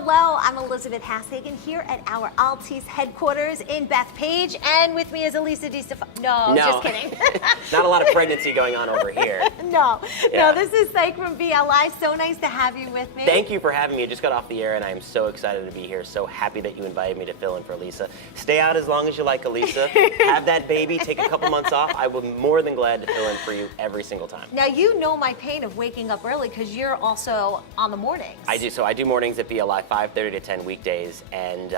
Hello, I'm Elizabeth Hashagen here at our Altis headquarters in Bethpage, and with me is Elisa No, just kidding. Not a lot of pregnancy going on over here. No, this is Syke from BLI. So nice to have you with me. Thank you for having me. I just got off the air and I am so excited to be here. So happy that you invited me to fill in for Elisa. Stay out as long as you like, Elisa. Have that baby, take a couple months off. I will be more than glad to fill in for you every single time. Now you know my pain of waking up early because you're also on the mornings. I do. So I do mornings at BLI 5:30 to 10 weekdays, and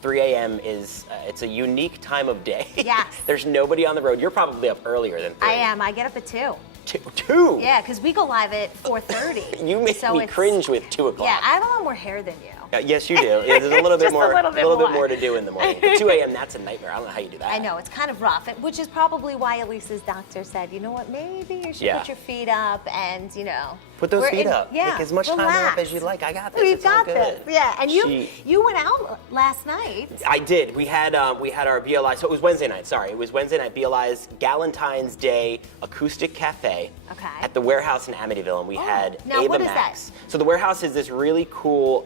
3 a.m. is it's a unique time of day. Yes. There's nobody on the road. You're probably up earlier than 3. I am. I get up at 2. 2? Yeah, because we go live at 4:30. You make me cringe with 2 o'clock. Yeah, I have a lot more hair than you. Yes, you do. Yeah, there's a little bit more, a little bit more to do in the morning. But 2 a.m. that's a nightmare. I don't know how you do that. I know, it's kind of rough, which is probably why Elisa's doctor said, you know what, maybe you should put your feet up and, you know. Put those feet up. Yeah, take as much time off as you'd like. I got this. We've got this. Yeah, and you went out last night. I did. We had our BLI. So it was Wednesday night. Sorry, it was Wednesday night. BLI's Galentine's Day Acoustic Cafe at the Warehouse in Amityville, and we had now, Ava what is Max. that? So the Warehouse is this really cool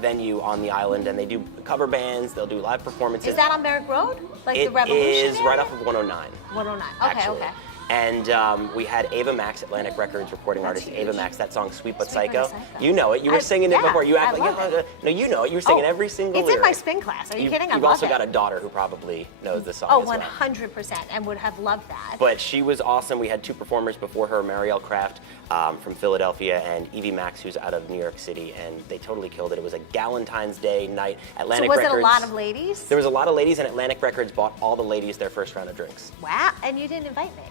venue on the island, and they do cover bands. They'll do live performances. Is that on Merrick Road, like it the Revolution? It is area? right off of 109. 109. Actually. Okay. And we had Ava Max, Atlantic Records recording artist Ava Max. That song, "Sweet But Sweet Psycho." But Psycho. You know it. You were singing it before. You act I like love it. no, you know it. You were singing every single It's lyric. in my spin class. Are you kidding? I You've love also it. got a daughter who probably knows the song. Oh, as well. 100%, and would have loved that. But she was awesome. We had 2 performers before her, Marielle Kraft from Philadelphia and Evie Max, who's out of New York City, and they totally killed it. It was a Galentine's Day night. Atlantic So was Records, it a lot of ladies? There was a lot of ladies, and Atlantic Records bought all the ladies their first round of drinks. Wow, and you didn't invite me.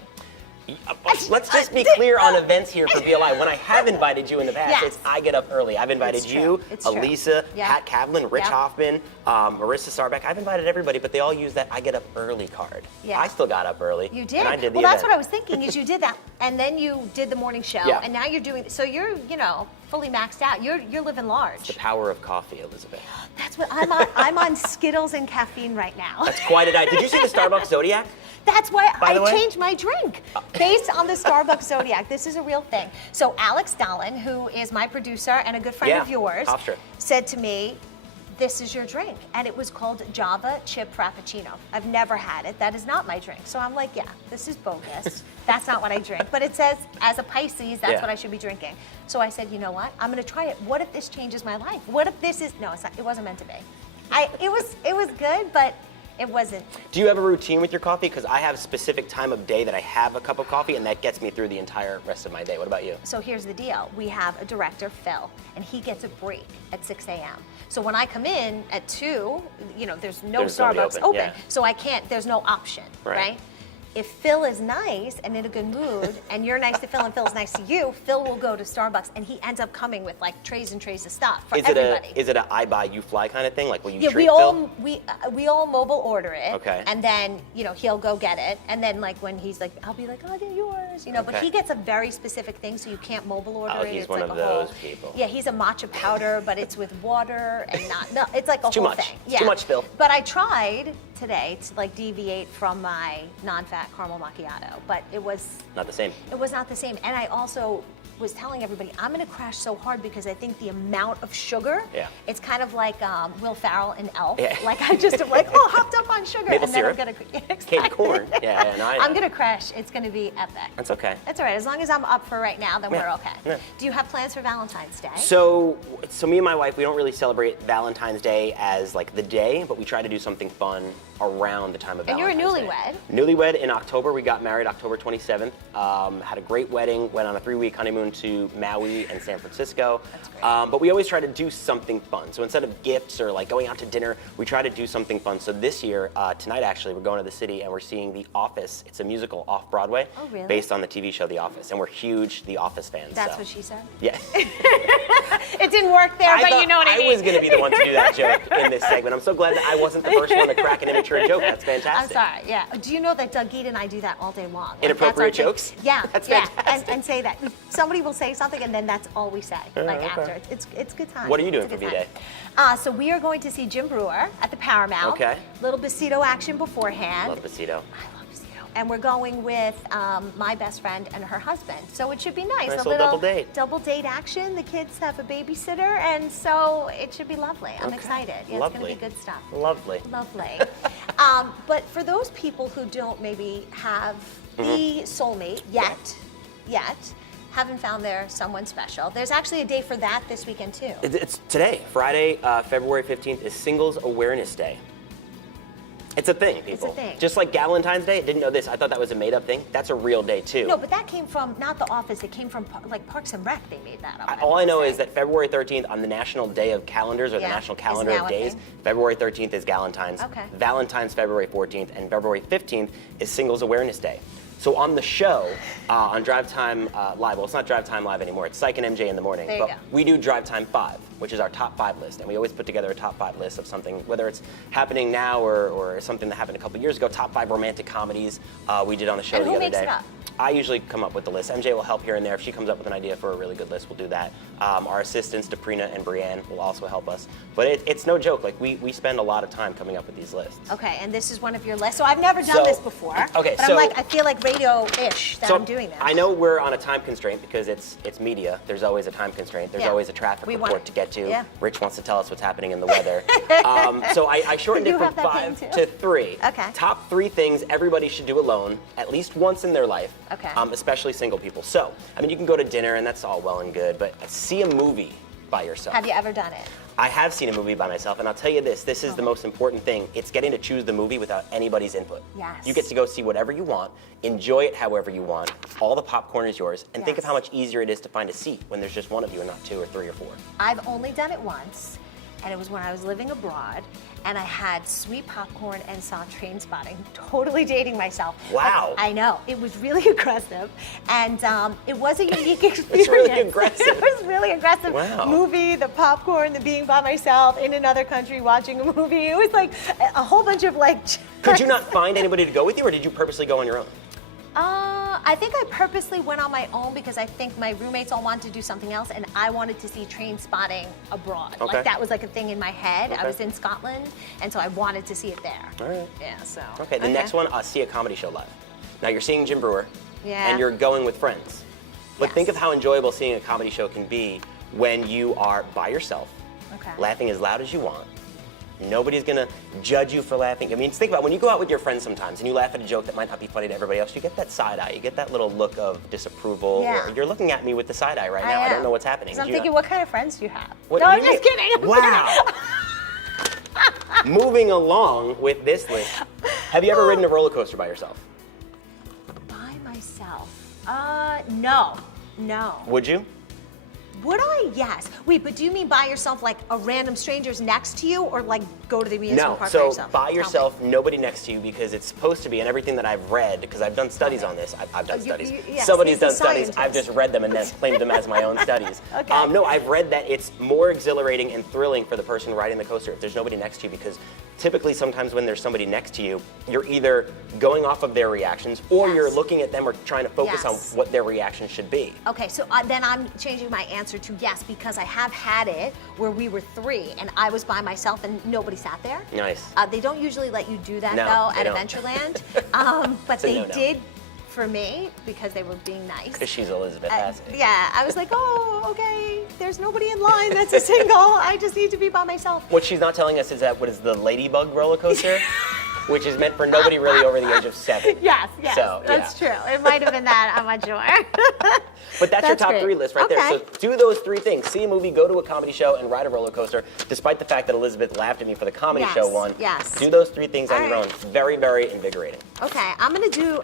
Let's just be clear on events here for BLI. When I have invited you in the past, it's I get up early. I've invited you, Elisa, Pat Kavlin, Rich Hoffman, Marissa Sarbeck. I've invited everybody, but they all use that I get up early card. Yeah. I still got up early. You did? And I did the well, that's event. what I was thinking, is you did that, and then you did the morning show, and now you're doing, so you're, you know, fully maxed out. You're living large. It's the power of coffee, Elizabeth. That's what I'm on. I'm on Skittles and caffeine right now. That's quite a diet. Did you see the Starbucks Zodiac? That's why I way? changed my drink based on the Starbucks Zodiac. This is a real thing. So Alex Dallin, who is my producer and a good friend of yours, said to me, this is your drink. And it was called Java Chip Frappuccino. I've never had it. That is not my drink. So I'm like, yeah, this is bogus. That's not what I drink. But it says, as a Pisces, that's what I should be drinking. So I said, you know what? I'm going to try it. What if this changes my life? What if this is, no, it's not, it wasn't meant to be. It was good, but it wasn't. Do you have a routine with your coffee? Because I have a specific time of day that I have a cup of coffee, and that gets me through the entire rest of my day. What about you? So here's the deal. We have a director, Phil, and he gets a break at 6 a.m. So when I come in at 2, you know, there's no Starbucks open. So I can't, there's no option, right? If Phil is nice and in a good mood, and you're nice to Phil and Phil's nice to you, Phil will go to Starbucks, and he ends up coming with like trays and trays of stuff for everybody. Is it a I buy you fly kind of thing? Like, will you treat Phil? We all mobile order it. Okay. And then, you know, he'll go get it, and then like when he's like, I'll be like, I'll get yours, you know. But he gets a very specific thing, so you can't mobile order it. He's it's one like of a those whole, people. Yeah, he's a matcha powder, but it's with water and no, it's like a too whole much. thing. It's too much, Phil. But I tried today to like deviate from my non-fat caramel macchiato, but it was not the same. It was not the same, and I also was telling everybody I'm going to crash so hard because I think the amount of sugar. It's kind of like Will Ferrell in Elf. Like I just am like, oh, hopped up on sugar, Maple and then syrup. I'm going to Candy corn. No, I'm going to crash. It's going to be epic. That's okay. That's all right. As long as I'm up for right now, then we're okay. Yeah. Do you have plans for Valentine's Day? So me and my wife, we don't really celebrate Valentine's Day as like the day, but we try to do something fun around the time of Valentine's Day. And you're a newlywed. Newlywed in October. We got married October 27th. Had a great wedding. Went on a 3-week honeymoon to Maui and San Francisco. That's great. But we always try to do something fun. So instead of gifts or like going out to dinner, we try to do something fun. So this year, tonight actually, we're going to the city and we're seeing The Office. It's a musical off Broadway. Oh, really? Based on the TV show The Office. And we're huge The Office fans. That's what she said? Yeah. It didn't work there, but you know what I mean. I was going to be the one to do that joke in this segment. I'm so glad that I wasn't the first one to crack an immature joke. That's fantastic. I'm sorry, yeah. Do you know that Doug Geet and I do that all day long? Inappropriate jokes? Yeah, That's fantastic. And say that. Somebody will say something and then that's all we say, after. It's good time. What are you doing for V-Day? So we are going to see Jim Brewer at the Paramount. Okay. Little Besito action beforehand. Love Besito. I love Besito. and we're going with my best friend and her husband. So it should be nice. Nice little double date. Double date action. The kids have a babysitter, and so it should be lovely. I'm excited. Yeah, lovely. It's going to be good stuff. Lovely. Lovely. But for those people who don't maybe have the soulmate yet, haven't found their someone special, there's actually a day for that this weekend too. It's today, Friday, February 15th is Singles Awareness Day. It's a thing, people. It's a thing. Just like Galentine's Day, I didn't know this. I thought that was a made-up thing. That's a real day, too. No, but that came from, not the office, it came from like Parks and Rec, they made that up. All I know is that February 13th on the National Day of Calendars, or the National Calendar of Days, February 13th is Galentine's. Okay. Valentine's February 14th, and February 15th is Singles Awareness Day. So on the show, on Drive Time Live, well, it's not Drive Time Live anymore, it's Syke and MJ in the morning. There you go. We do Drive Time 5, which is our top 5 list, and we always put together a top 5 list of something, whether it's happening now or something that happened a couple years ago, top 5 romantic comedies we did on the show the other day. And who makes it up? I usually come up with the list. MJ will help here and there. If she comes up with an idea for a really good list, we'll do that. Our assistants, Deprina and Brienne, will also help us. But it's no joke. Like, we spend a lot of time coming up with these lists. Okay, and this is one of your lists. So I've never done this before. Okay, but I feel like radio-ish that I'm doing this. I know we're on a time constraint because it's media. There's always a time constraint. There's always a traffic report to get to. Yeah. Rich wants to tell us what's happening in the weather. So I shortened it from 5 to 3. Okay. Top 3 things everybody should do alone at least once in their life. Okay. Especially single people. So, I mean, you can go to dinner and that's all well and good, but see a movie by yourself. Have you ever done it? I have seen a movie by myself, and I'll tell you this is the most important thing. It's getting to choose the movie without anybody's input. Yes. You get to go see whatever you want, enjoy it however you want, all the popcorn is yours, and think of how much easier it is to find a seat when there's just one of you and not 2 or 3 or 4. I've only done it once, and it was when I was living abroad, and I had sweet popcorn and saw Trainspotting, totally dating myself. Wow. I know, it was really aggressive, and it was a unique experience. It's really aggressive. It was really aggressive. Wow. Movie, the popcorn, the being by myself in another country watching a movie. It was like a whole bunch of like... Could you not find anybody to go with you, or did you purposely go on your own? I think I purposely went on my own because I think my roommates all wanted to do something else, and I wanted to see Trainspotting abroad. Okay. Like that was like a thing in my head. Okay. I was in Scotland, and so I wanted to see it there. All right. Yeah. So. Okay. The next one, see a comedy show live. Now you're seeing Jim Brewer, and you're going with friends. But think of how enjoyable seeing a comedy show can be when you are by yourself, laughing as loud as you want. Nobody's gonna judge you for laughing. I mean, think about it. When you go out with your friends sometimes and you laugh at a joke that might not be funny to everybody else, you get that side eye, you get that little look of disapproval. Yeah. Or you're looking at me with the side eye right now. I don't know what's happening. So I'm thinking, what kind of friends do you have? What, no, I'm just kidding. Wow. Moving along with this list, have you ever ridden a roller coaster by yourself? By myself? No. No. Would you? Would I? Yes. Wait, but do you mean by yourself, like a random stranger's next to you, or like go to the amusement park by yourself? No, so by yourself, nobody next to you, because it's supposed to be, and everything that I've read, because I've done studies on this. I've done studies. Yes, Somebody's done studies. I've just read them and then claimed them as my own studies. No, I've read that it's more exhilarating and thrilling for the person riding the coaster if there's nobody next to you, because typically sometimes when there's somebody next to you, you're either going off of their reactions or you're looking at them or trying to focus on what their reaction should be. Okay, so then I'm changing my answer to yes, because I have had it where we were 3 and I was by myself and nobody sat there. Nice. They don't usually let you do that though at Adventureland, but they did for me because they were being nice. Because she's Elizabeth Hashagen. Yeah, I was like, oh, okay, there's nobody in line that's a single. I just need to be by myself. What she's not telling us is that what is the Ladybug roller coaster, which is meant for nobody really over the age of 7. Yes, so, that's true. It might have been that, I'm not sure. But that's your top 3 list right there. So do those 3 things. See a movie, go to a comedy show, and ride a roller coaster. Despite the fact that Elizabeth laughed at me for the comedy show one. Yes. Do those 3 things on your own. Very, very invigorating. Okay, I'm gonna do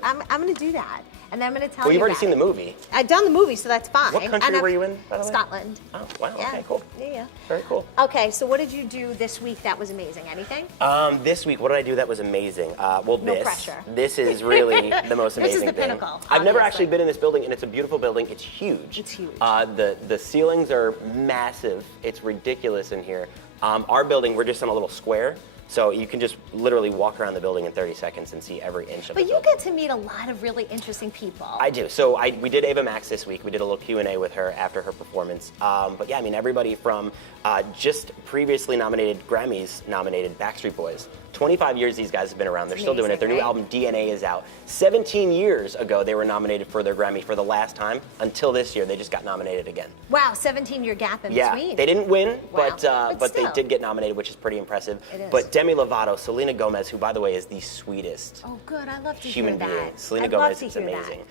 that. And then I'm going to tell you. Well, you've already seen the movie. I've done the movie, so that's fine. What country were you in, by the way? Scotland. Oh, wow. Yeah. Okay, cool. Yeah. Very cool. Okay, so what did you do this week that was amazing? Anything? This week, what did I do that was amazing? No pressure. This is really the most amazing thing. This is the pinnacle. I've never actually been in this building, and it's a beautiful building. It's huge. It's huge. The ceilings are massive. It's ridiculous in here. Our building, we're just in a little square. So you can just literally walk around the building in 30 seconds and see every inch of it. But you get to meet a lot of really interesting people. I do. So we did Ava Max this week. We did a little Q&A with her after her performance. But yeah, I mean, everybody from just previously nominated Grammys nominated Backstreet Boys 25 years these guys have been around. They're still doing it. Their new album, DNA, is out. 17 years ago, they were nominated for their Grammy for the last time. Until this year, they just got nominated again. Wow, 17-year gap in between. They didn't win, wow. but they did get nominated, which is pretty impressive. It is. But Demi Lovato, Selena Gomez, who, by the way, is the sweetest good. I love to human hear being. that. Selena Gomez is amazing.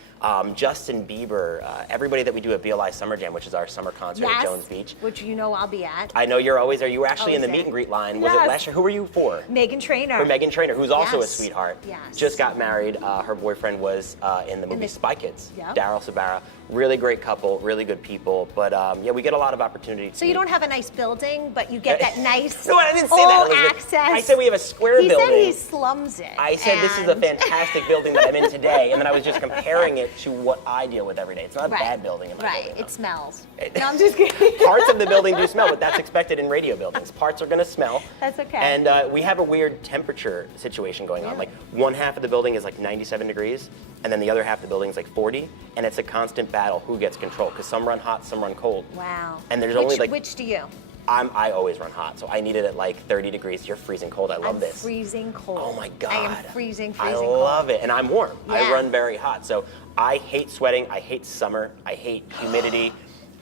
Justin Bieber, everybody that we do at BLI Summer Jam, which is our summer concert at Jones Beach. Which you know I'll be at. I know you're always there. You were actually in the meet and greet line. Was it last year? Who were you for? Meghan Trainor. For Meghan Trainor, who's also a sweetheart. Yes. Just got married. Her boyfriend was in the movie Spy Kids. Yep. Daryl Sabara. Really great couple, really good people. But yeah, we get a lot of opportunity. So you don't have a nice building, but you get that nice no, I didn't say that, access. I said we have a square building. He said he slums it. I said this is a fantastic building that I'm in today, and then I was just comparing it to what I deal with every day. It's not a bad building in my building. It smells. No, I'm just kidding. Parts of the building do smell, but that's expected in radio buildings. Parts are going to smell. That's okay. And we have a weird temperature situation going on. Like one half of the building is like 97 degrees, and then the other half of the building is like 40, and it's a constant battle who gets control, because some run hot, some run cold. Wow. And there's only like... Which do you? I always run hot, so I need it at like 30 degrees. You're freezing cold. I love this. Freezing cold. Oh my God. I am freezing I cold. love it, and I'm warm. Yeah. I run very hot, so I hate sweating. I hate summer. I hate humidity.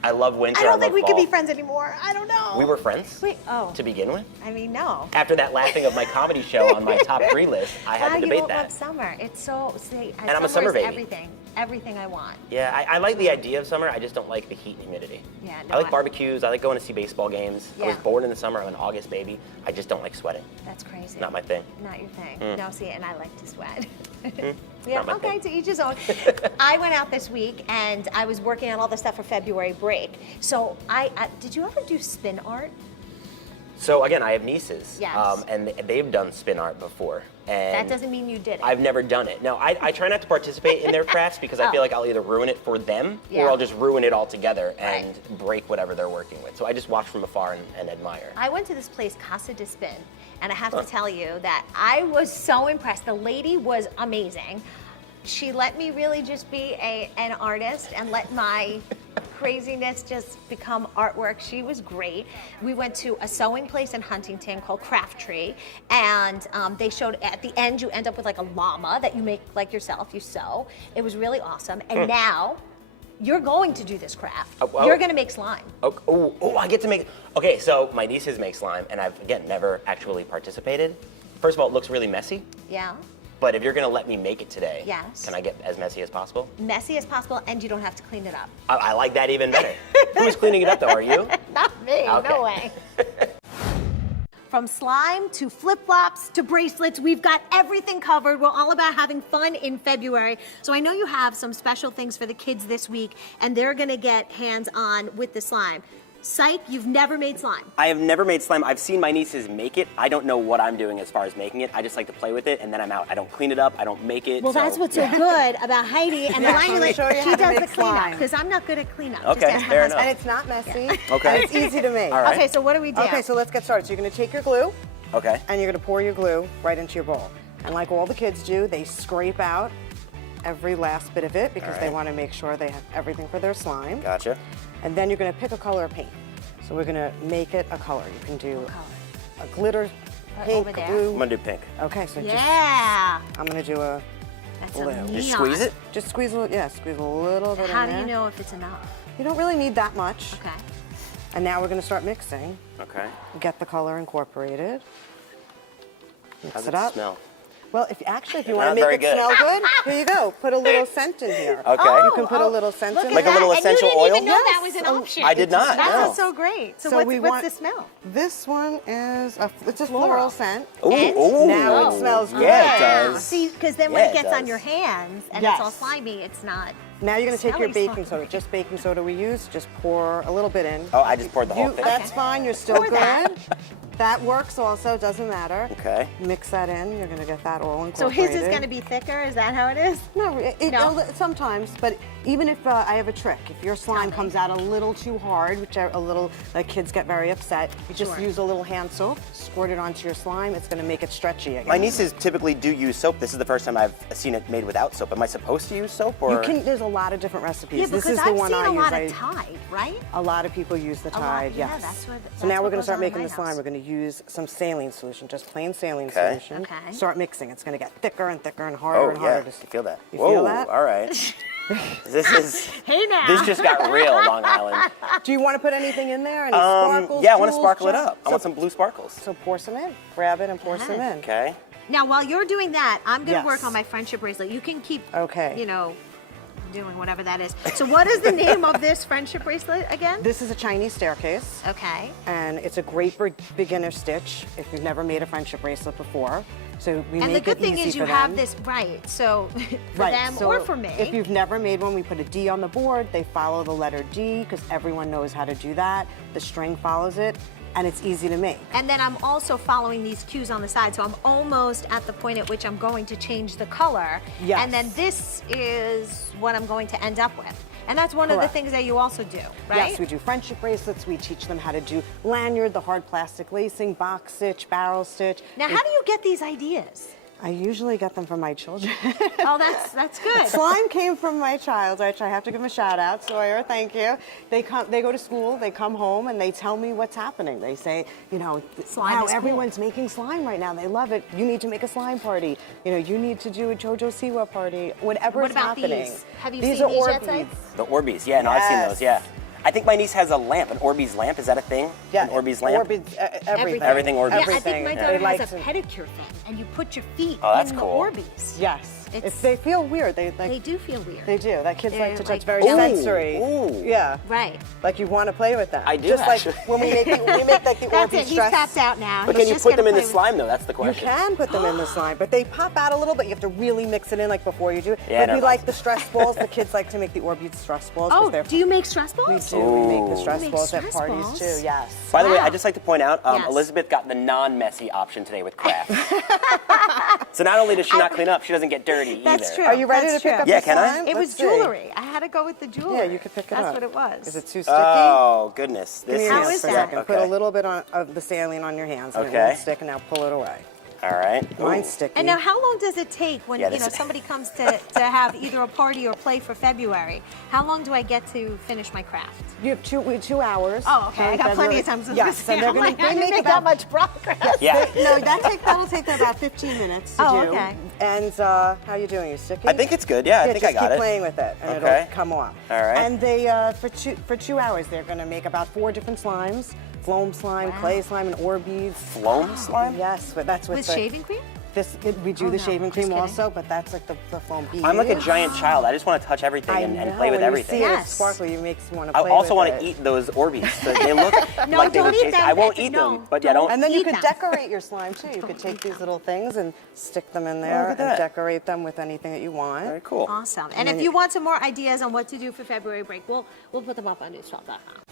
I love winter. I don't think we fall. could be friends anymore. I don't know. We were friends? Wait, to begin with? I mean, no. After that laughing of my comedy show on my top 3 list, I had to debate you don't that. love summer. It's so, and I'm a summer baby. Everything I want. Yeah, I like the idea of summer. I just don't like the heat and humidity. Yeah, I like barbecues. I like going to see baseball games. Yeah. I was born in the summer. I'm an August baby. I just don't like sweating. That's crazy. Not my thing. Not your thing. No, see, and I like to sweat. Yeah, okay, to each his own. I went out this week and I was working on all the stuff for February break. So did you ever do spin art? So again, I have nieces, Yes. and they've done spin art before. And That doesn't mean you did it. I've never done it. No, I try not to participate in their crafts because I feel like I'll either ruin it for them or I'll just ruin it altogether and break whatever they're working with. So I just watch from afar and admire. I went to this place, Casa de Spin, and I have to tell you that I was so impressed. The lady was amazing. She let me really just be an artist and let my craziness just become artwork. She was great. We went to a sewing place in Huntington called Craft Tree, and they showed at the end you end up with like a llama that you make like yourself, you sew. It was really awesome. And now you're going to do this craft. You're going to make slime. I get to make. Okay, so my nieces make slime, and I've again never actually participated. First of all, it looks really messy. Yeah. But if you're going to let me make it today, yes. Can I get as messy as possible? Messy as possible, and you don't have to clean it up. I like that even better. Who's cleaning it up, though? Are you? Not me. Okay. No way. From slime to flip-flops to bracelets, we've got everything covered. We're all about having fun in February. So I know you have some special things for the kids this week, and they're going to get hands-on with the slime. Syke, you've never made slime. I have never made slime. I've seen my nieces make it. I don't know what I'm doing as far as making it. I just like to play with it, and then I'm out. I don't clean it up. I don't make it. Well, that's what's so good about Heidi and the Lanyard. She does the cleanup, because I'm not good at cleanup. Okay, fair enough. And it's not messy. Okay. And it's easy to make. All right. Okay, so what do we do? Okay, so let's get started. So you're going to take your glue. Okay. And you're going to pour your glue right into your bowl. And like all the kids do, they scrape out every last bit of it because they want to make sure they have everything for their slime. Gotcha. And then you're going to pick a color of paint. So we're going to make it a color. You can do a glitter pink, blue. I'm going to do pink. Okay, so Yeah. I'm going to do a That's blue. a neon. Just squeeze it? Just squeeze a little, squeeze a little bit in there. How do you know if it's enough? You don't really need that much. Okay. And now we're going to start mixing. Okay. Get the color incorporated. Mix How's it it up. smell? Well, if you want Not to make very it good. smell good, here you go. Put a little scent in here. Okay. You can put a little scent in Like a there. little essential oil? And you didn't even know that was an option. I did not. That's no. so great. So, So we what's want- the smell? This one is it's a floral scent. Ooh, ooh. Now it smells good. Yeah, it does. See, because then when Yeah, it gets it on does. your hands and Yes. it's all slimy, it's not. Now you're going to take your Smelly baking slime. soda. Just baking soda we use. Just pour a little bit in. Oh, I just poured the whole thing. That's fine. You're still Pour good. that. That works also. Doesn't matter. Okay. Mix that in. You're going to get that all incorporated. So his is going to be thicker. Is that how it is? No, No? sometimes, but even if I have a trick, if your slime comes out a little too hard, which the kids get very upset, you just use a little hand soap, squirt it onto your slime. It's going to make it stretchy again. My nieces typically do use soap. This is the first time I've seen it made without soap. Am I supposed to use soap? Or? There's a lot of different recipes. Yeah, This because is the I've one seen I a use. lot of Tide, right? A lot of people use the lot, Tide, yeah, yes. that's So now what we're going to goes start on in making my the slime. house. We're going to use some saline solution, just plain saline solution. Okay. Start mixing. It's going to get thicker and thicker and harder and harder. I feel that. You feel that? All right. Hey now. This just got real, Long Island. Do you want to put anything in there? Any sparkles? Yeah, I want to jewels, sparkle it gems? up. I want some blue sparkles. So pour some in. Grab it and pour some in. Okay. Now, while you're doing that, I'm going to Yes. work on my friendship bracelet. You can keep, Okay. you know, doing whatever that is. So what is the name of this friendship bracelet again? This is a Chinese staircase. Okay. And it's a great beginner stitch if you've never made a friendship bracelet before. So we And the make good it thing easy is you for have them. this right, so for them so or for me. If you've never made one, we put a D on the board. They follow the letter D because everyone knows how to do that. The string follows it, and it's easy to make. And then I'm also following these cues on the side, so I'm almost at the point at which I'm going to change the color. Yes. And then this is what I'm going to end up with. And that's one of the Correct. things that you also do, right? Yes, we do friendship bracelets. We teach them how to do lanyard, the hard plastic lacing, box stitch, barrel stitch. Now, how do you get these ideas? I usually get them from my children. Oh, that's good. Slime came from my child, which I have to give him a shout out. Sawyer, thank you. They go to school, they come home, and they tell me what's happening. They say, you know, Slime wow, is cool. everyone's making slime right now. They love it. You need to make a slime party. You know, you need to do a JoJo Siwa party. Whatever What is about happening. these? Have you These seen are these yet, Orbeez. Syke? The Orbeez. Yeah, no, I've seen those. Yeah. I think my niece has a lamp, an Orbeez lamp. Is that a thing? Yeah, An Orbeez lamp? Orbeez, everything. Everything Orbeez. Yeah, I Everything. think my They daughter like has a to- pedicure thing, and you put your feet Oh, that's in cool. the Orbeez. Yes. It's- If they feel weird, they They do feel weird. They do. That kids like They're to touch like very delicate. sensory. Ooh. Yeah. Right. Like you want to play with them. I do, Just actually. like when we make like the That's Orbeez it. He's dress. tapped out now. But He's can you just put gonna them in the play with- slime, though? That's the You question. can put them in the slime, but they pop out a little bit. You have to really mix it in like before you do it. Yeah, But no, we no. like the stress balls. The kids like to make the Orbeez stress balls. 'cause Oh, they're do you make stress We balls? do. We make the Ooh. stress You make balls at stress parties balls? too. Yes. By the way, Wow. I'd just like to point out, Yes. Elizabeth got the non-messy option today with crafts. So not only does she not clean up, she doesn't get dirty That's either. true. Are you ready That's to pick true. up Yeah, the can I? slime? It was Let's see. jewelry. I had to go with the jewelry. Yeah, you could pick it That's up. what it was. Is it too sticky? Oh, goodness. Give me This your How hands is for a that? second. Okay. Put a little bit of the saline on your hands. And it Okay. won't stick, and now pull it away. All right. Mine's Ooh. sticky. And now, how long does it take when Yeah, you this know is- somebody comes to have either a party or play for February? How long do I get to finish my craft? You have 2 hours. Oh, okay. I on got plenty February. of time. So Yes, and they're I'm going like, to I didn't make make about that much progress. Yeah. No, that'll take them about 15 minutes to Oh, do. okay. And how you doing? You sticky? I think it's good. Yeah, I think I just got keep it. playing with it, and Okay. it'll come off. All right. And they for 2 hours they're going to make about 4 different slimes: foam slime, Wow. clay slime, and Orbeez. Foam slime? Yes, but that's what With the, shaving cream? We do Oh, the no, shaving just cream kidding. also, but that's like the foam bead. I'm like a giant child. I just want to touch everything and play with everything. You see Yes. it sparkly, it makes you want to I play also with want it. to eat those Orbeez. So they look No, like they don't would eat taste. them. I won't That's- eat no, them, but yeah, don't. And then you eat could them. decorate your slime too. You could take these little things and stick them in there look at and that. decorate them with anything that you want. Very cool. Awesome. And if you want some more ideas on what to do for February break, we'll put them up on newsfront.com.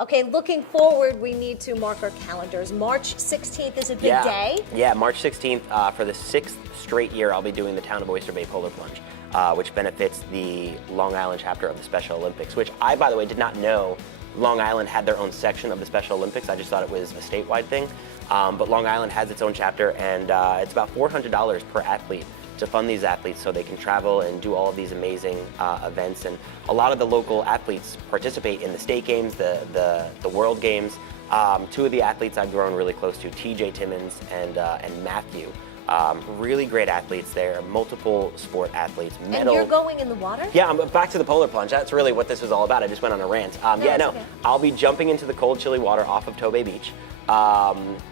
Okay, looking forward, we need to mark our calendars. March 16th is a big day. Yeah, March 16th, for the 6th straight year, I'll be doing the Town of Oyster Bay Polar Plunge, which benefits the Long Island chapter of the Special Olympics, which I, by the way, did not know Long Island had their own section of the Special Olympics. I just thought it was a statewide thing. But Long Island has its own chapter, and it's about $400 per athlete to fund these athletes so they can travel and do all of these amazing events. And a lot of the local athletes participate in the state games, the world games. 2 of the athletes I've grown really close to, TJ Timmons and Matthew. Really great athletes there, multiple sport athletes. And you're going in the water? Yeah, I'm back to the polar plunge. That's really what this was all about. I just went on a rant. it's okay. I'll be jumping into the cold, chilly water off of Tobay Beach.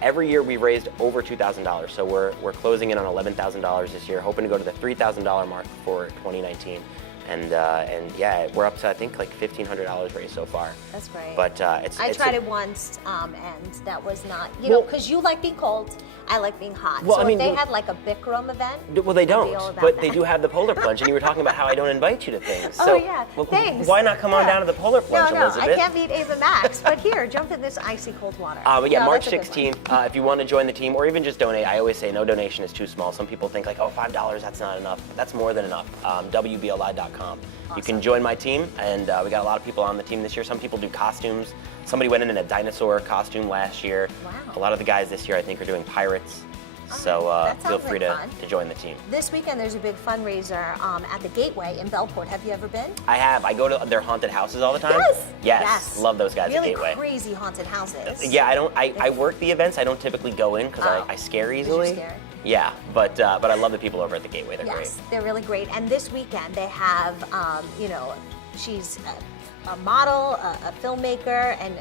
Every year we've raised over $2,000, so we're closing in on $11,000 this year, hoping to go to the $3,000 mark for 2019. And yeah, we're up to I think like $1,500 raised so far. That's great. But I tried it once, and that was not, you know, because you like being cold, I like being hot. Well, so I mean, if they had like a Bikram event, Well, they I'd be don't, all about but that. they do have the polar plunge, and you were talking about how I don't invite you to things. Oh, So, yeah, thanks. Why not come on Yeah. down to the polar plunge, No, Elizabeth? I can't beat Ava Max, but here, jump in this icy cold water. But yeah, No, March that's a good one. 16th, if you want to join the team or even just donate, I always say no donation is too small. Some people think like, oh, $5, that's not enough. That's more than enough. WBLI.com. You can join my team, and we got a lot of people on the team this year. Some people do costumes. Somebody went in a dinosaur costume last year. Wow. A lot of the guys this year, I think, are doing pirates. So feel free to join the team. This weekend there's a big fundraiser at the Gateway in Bellport. Have you ever been? I have. I go to their haunted houses all the time. Yes. Love those guys at Gateway. Really crazy haunted houses. Yeah, I work the events. I don't typically go in because I scare easily. You're scared? Yeah, but I love the people over at the Gateway. They're great. Yes, they're really great. And this weekend they have, she's a model, a filmmaker, and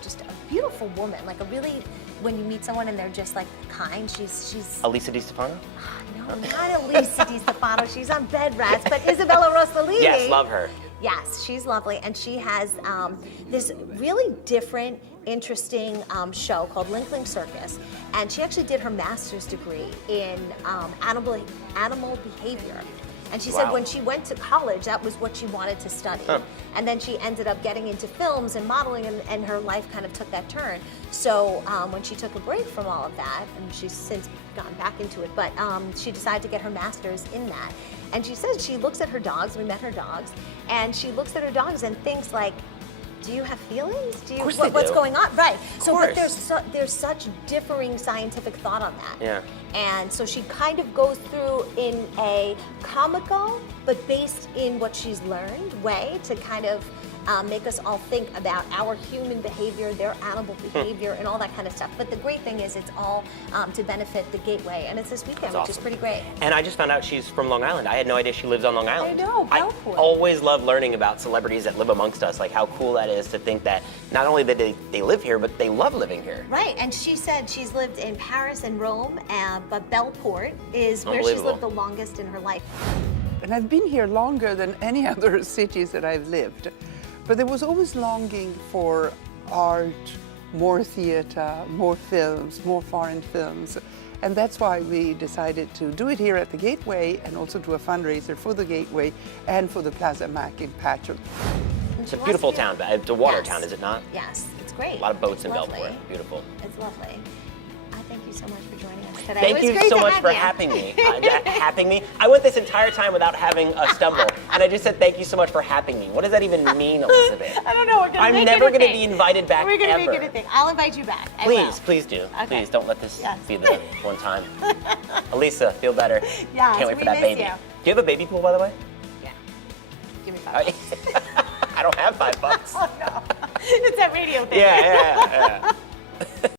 just a beautiful woman. Like a really, when you meet someone and they're just like kind, she's. Elisa Di Stefano? No, not Elisa Di Stefano. She's on Bed Rats, but Isabella Rossellini. Yes, love her. Yes, she's lovely, and she has this really different, interesting show called Linkling Circus, and she actually did her master's degree in animal behavior. And she said when she went to college, that was what she wanted to study. And then she ended up getting into films and modeling, and her life kind of took that turn. So when she took a break from all of that, and she's since gone back into it, but she decided to get her master's in that. And she says she looks at her dogs, we met her dogs, and she looks at her dogs and thinks like, do you have feelings? What's going on? Right. So but there's such differing scientific thought on that. Yeah. And so she kind of goes through in a comical but based in what she's learned way to kind of make us all think about our human behavior, their animal behavior, and all that kind of stuff. But the great thing is it's all to benefit the Gateway, and it's this weekend, which is pretty great. And I just found out she's from Long Island. I had no idea she lives on Long Island. I know, Bellport. I always love learning about celebrities that live amongst us, like how cool that is to think that not only that they live here, but they love living here. Right, and she said she's lived in Paris and Rome, but Bellport is where she's lived the longest in her life. And I've been here longer than any other cities that I've lived. But there was always longing for art, more theater, more films, more foreign films. And that's why we decided to do it here at the Gateway and also do a fundraiser for the Gateway and for the Plaza Mac in Patchogue. It's a beautiful town. It's a water town, is it not? Yes, it's great. A lot of boats in lovely. Bellport. Beautiful. It's lovely. I thank you so much for joining us today. Thank you so much for having me. Happing me. I went this entire time without having a stumble, and I just said thank you so much for happing me. What does that even mean, Elizabeth? I don't know. We're gonna I'm never going to be invited back. We're going to make it a thing. I'll invite you back. Please do. Okay. Please don't let this be the one time. Elisa, feel better. Yeah, Can't wait for that baby. Do you have a baby pool, by the way? Yeah. Give me $5. I don't have $5. Oh no. It's that radio thing. Yeah.